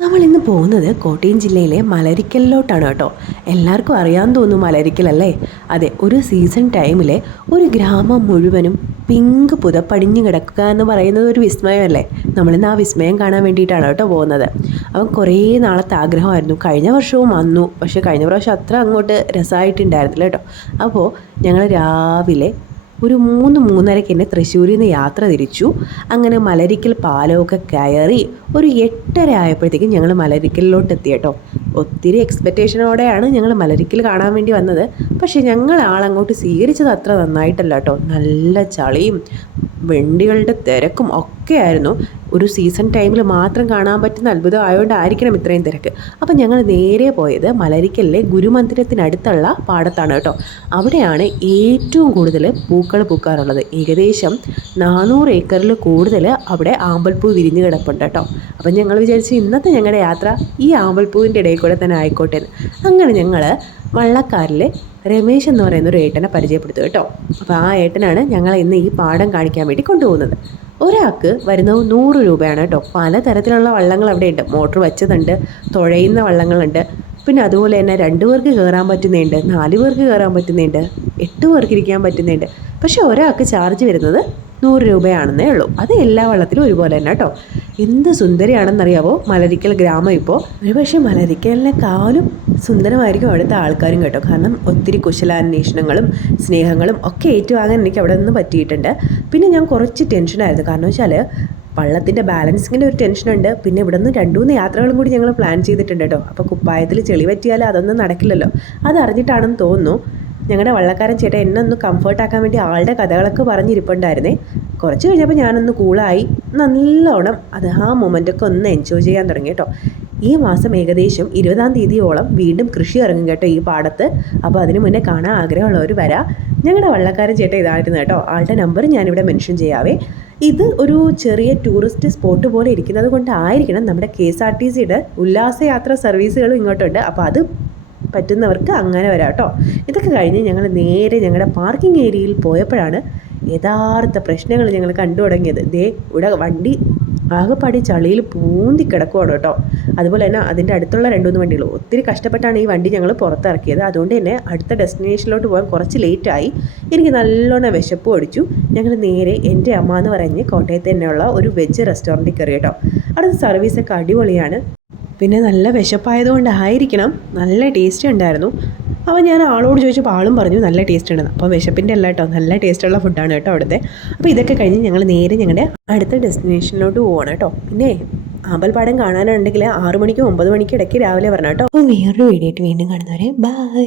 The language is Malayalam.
നമ്മളിന്ന് പോകുന്നത് കോട്ടയം ജില്ലയിലെ മലരിക്കലിലോട്ടാണ് കേട്ടോ. എല്ലാവർക്കും അറിയാൻ തോന്നും മലരിക്കലല്ലേ. അതെ, ഒരു സീസൺ ടൈമിലെ ഒരു ഗ്രാമം മുഴുവനും പിങ്ക് പുതപ്പടിഞ്ഞു കിടക്കുക എന്ന് പറയുന്നത് ഒരു വിസ്മയമല്ലേ. നമ്മളിന്ന് ആ വിസ്മയം കാണാൻ വേണ്ടിയിട്ടാണ് കേട്ടോ പോകുന്നത്. അപ്പം കുറേ നാളത്തെ ആഗ്രഹമായിരുന്നു. കഴിഞ്ഞ വർഷവും വന്നു, പക്ഷേ കഴിഞ്ഞ പ്രാവശ്യം അത്ര അങ്ങോട്ട് രസമായിട്ടുണ്ടായിരുന്നില്ല കേട്ടോ. അപ്പോൾ ഞങ്ങൾ രാവിലെ ഒരു 3-3:30 തന്നെ തൃശ്ശൂരിൽ നിന്ന് യാത്ര തിരിച്ചു. അങ്ങനെ മലരിക്കൽ പാലമൊക്കെ കയറി ഒരു 8:30 ആയപ്പോഴത്തേക്കും ഞങ്ങൾ മലരിക്കലിലോട്ട് എത്തി കേട്ടോ. ഒത്തിരി എക്സ്പെക്റ്റേഷനോടെയാണ് ഞങ്ങൾ മലരിക്കൽ കാണാൻ വേണ്ടി വന്നത്. പക്ഷേ ഞങ്ങൾ ആളങ്ങോട്ട് സ്വീകരിച്ചത് അത്ര നന്നായിട്ടല്ല കേട്ടോ. നല്ല ചളിയും വണ്ടികളുടെ തിരക്കും ഒക്കെ ആയിരുന്നു. ഒരു സീസൺ ടൈമിൽ മാത്രം കാണാൻ പറ്റുന്ന അത്ഭുതം ആയതുകൊണ്ടായിരിക്കണം ഇത്രയും തിരക്ക്. അപ്പം ഞങ്ങൾ നേരെ പോയത് മലരിക്കലിലെ ഗുരുമന്ദിരത്തിനടുത്തുള്ള പാടത്താണ് കേട്ടോ. അവിടെയാണ് ഏറ്റവും കൂടുതൽ പൂക്കൾ പൂക്കാറുള്ളത്. ഏകദേശം 400 ഏക്കറിൽ കൂടുതൽ അവിടെ ആമ്പൽപ്പൂ വിരിഞ്ഞ് കിടപ്പുണ്ട് കേട്ടോ. അപ്പം ഞങ്ങൾ വിചാരിച്ചു ഇന്നത്തെ ഞങ്ങളുടെ യാത്ര ഈ ആമ്പൽപ്പൂവിൻ്റെ ഇടയിൽ കൂടെ തന്നെ ആയിക്കോട്ടെ എന്ന്. അങ്ങനെ ഞങ്ങൾ വള്ളക്കാരിൽ രമേശ് എന്ന് പറയുന്ന ഒരു ഏട്ടനെ പരിചയപ്പെടുത്തും കേട്ടോ. അപ്പോൾ ആ ഏട്ടനാണ് ഞങ്ങൾ ഇന്ന് ഈ പാടം കാണിക്കാൻ വേണ്ടി കൊണ്ടുപോകുന്നത്. ഒരാൾക്ക് വരുന്നത് 100 രൂപയാണ് കേട്ടോ. പലതരത്തിലുള്ള വള്ളങ്ങൾ അവിടെ ഉണ്ട്. മോട്ടർ വെച്ചതുണ്ട്, തുഴയുന്ന വള്ളങ്ങളുണ്ട്, പിന്നെ അതുപോലെ തന്നെ 2 പേർക്ക് കയറാൻ പറ്റുന്നുണ്ട്, 4 പേർക്ക് കയറാൻ പറ്റുന്നുണ്ട്, 8 പേർക്ക് ഇരിക്കാൻ പറ്റുന്നുണ്ട്. പക്ഷേ ഒരാൾക്ക് ചാർജ് വരുന്നത് 100 രൂപയാണെന്നേ ഉള്ളൂ. അത് എല്ലാ വള്ളത്തിലും ഒരുപോലെ തന്നെ കേട്ടോ. എന്ത് സുന്ദരിയാണെന്നറിയാവോ മലരിക്കൽ ഗ്രാമം. ഇപ്പോൾ ഒരുപക്ഷെ മലരിക്കലിനെക്കാളും സുന്ദരമായിരിക്കും അവിടുത്തെ ആൾക്കാരും കേട്ടോ. കാരണം ഒത്തിരി കുശലാന്വേഷണങ്ങളും സ്നേഹങ്ങളും ഒക്കെ ഏറ്റുവാങ്ങാൻ എനിക്ക് അവിടെ നിന്ന് പറ്റിയിട്ടുണ്ട്. പിന്നെ ഞാൻ കുറച്ച് ടെൻഷനായിരുന്നു. കാരണം വെച്ചാൽ വള്ളത്തിൻ്റെ ബാലൻസിങ്ങിൻ്റെ ഒരു ടെൻഷനുണ്ട്. പിന്നെ ഇവിടെ നിന്ന് 2-3 യാത്രകളും കൂടി ഞങ്ങൾ പ്ലാൻ ചെയ്തിട്ടുണ്ട് കേട്ടോ. അപ്പോൾ കുപ്പായത്തിൽ ചെളി പറ്റിയാൽ അതൊന്നും നടക്കില്ലല്ലോ. അതറിഞ്ഞിട്ടാണെന്ന് തോന്നുന്നു ഞങ്ങളുടെ വള്ളക്കാരൻ ചേട്ടൻ എന്നെ ഒന്ന് കംഫർട്ടാക്കാൻ വേണ്ടി ആളുടെ കഥകളൊക്കെ പറഞ്ഞിരിപ്പുണ്ടായിരുന്നേ. കുറച്ച് കഴിഞ്ഞപ്പോൾ ഞാനൊന്ന് കൂളായി നല്ലോണം ആ മൊമെൻ്റൊക്കെ ഒന്ന് എൻജോയ് ചെയ്യാൻ തുടങ്ങി കേട്ടോ. ഈ മാസം ഏകദേശം 20-ാം തീയതിയോളം വീണ്ടും കൃഷി ഇറങ്ങും കേട്ടോ ഈ പാടത്ത്. അപ്പോൾ അതിന് മുന്നേ കാണാൻ ആഗ്രഹമുള്ളവർ വരാം. ഞങ്ങളുടെ വള്ളക്കാരൻ ചേട്ടൻ ഇതായിരുന്നു കേട്ടോ. ആളുടെ നമ്പർ ഞാനിവിടെ മെൻഷൻ ചെയ്യാവേ. ഇത് ഒരു ചെറിയ ടൂറിസ്റ്റ് സ്പോട്ട് പോലെ ഇരിക്കുന്നത് കൊണ്ടായിരിക്കണം നമ്മുടെ KSRTCയുടെ ഉല്ലാസയാത്ര സർവീസുകളും ഇങ്ങോട്ടുണ്ട്. അപ്പോൾ അത് പറ്റുന്നവർക്ക് അങ്ങനെ വരാം കേട്ടോ. ഇതൊക്കെ കഴിഞ്ഞ് ഞങ്ങൾ നേരെ ഞങ്ങളുടെ പാർക്കിംഗ് ഏരിയയിൽ പോയപ്പോഴാണ് യഥാർത്ഥ പ്രശ്നങ്ങൾ ഞങ്ങൾ കണ്ടു തുടങ്ങിയത്. ഇവിടെ വണ്ടി ആകെപ്പാടി ചളിയിൽ പൂന്തി കിടക്കുവാണ് കേട്ടോ. അതുപോലെ തന്നെ അതിൻ്റെ അടുത്തുള്ള 2-3 വണ്ടികൾ ഒത്തിരി കഷ്ടപ്പെട്ടാണ് ഈ വണ്ടി ഞങ്ങൾ പുറത്തിറക്കിയത്. അതുകൊണ്ട് തന്നെ അടുത്ത ഡെസ്റ്റിനേഷനിലോട്ട് പോകാൻ കുറച്ച് ലേറ്റായി. എനിക്ക് നല്ലോണം വിശപ്പ് അടിച്ചു. ഞങ്ങൾ നേരെ എൻ്റെ അമ്മ എന്ന് പറഞ്ഞ് കോട്ടയത്ത് തന്നെയുള്ള ഒരു വെജ് റെസ്റ്റോറൻറ്റിൽ കയറി കേട്ടോ. അവിടുത്തെ സർവീസൊക്കെ അടിപൊളിയാണ്. പിന്നെ നല്ല വിശപ്പായതുകൊണ്ടായിരിക്കണം നല്ല ടേസ്റ്റ് ഉണ്ടായിരുന്നു. അപ്പോൾ ഞാൻ ആളോട് ചോദിച്ചപ്പോൾ ആളും പറഞ്ഞു നല്ല ടേസ്റ്റ് ഉണ്ടെന്ന്. അപ്പോൾ വിശപ്പിൻ്റെ അല്ല കേട്ടോ, നല്ല ടേസ്റ്റുള്ള ഫുഡാണ് കേട്ടോ അവിടുത്തെ. അപ്പോൾ ഇതൊക്കെ കഴിഞ്ഞ് ഞങ്ങൾ നേരെ ഞങ്ങളുടെ അടുത്ത ഡെസ്റ്റിനേഷനിലോട്ട് പോകണം കേട്ടോ. പിന്നെ ആമ്പൽപ്പാടം കാണാനുണ്ടെങ്കിൽ 6 മണിക്കും 9 മണിക്കും ഇടയ്ക്ക് രാവിലെ വരണം കേട്ടോ. അപ്പോൾ വേറൊരു വീഡിയോ ആയിട്ട് വീണ്ടും കാണുന്നവരെ ബൈ.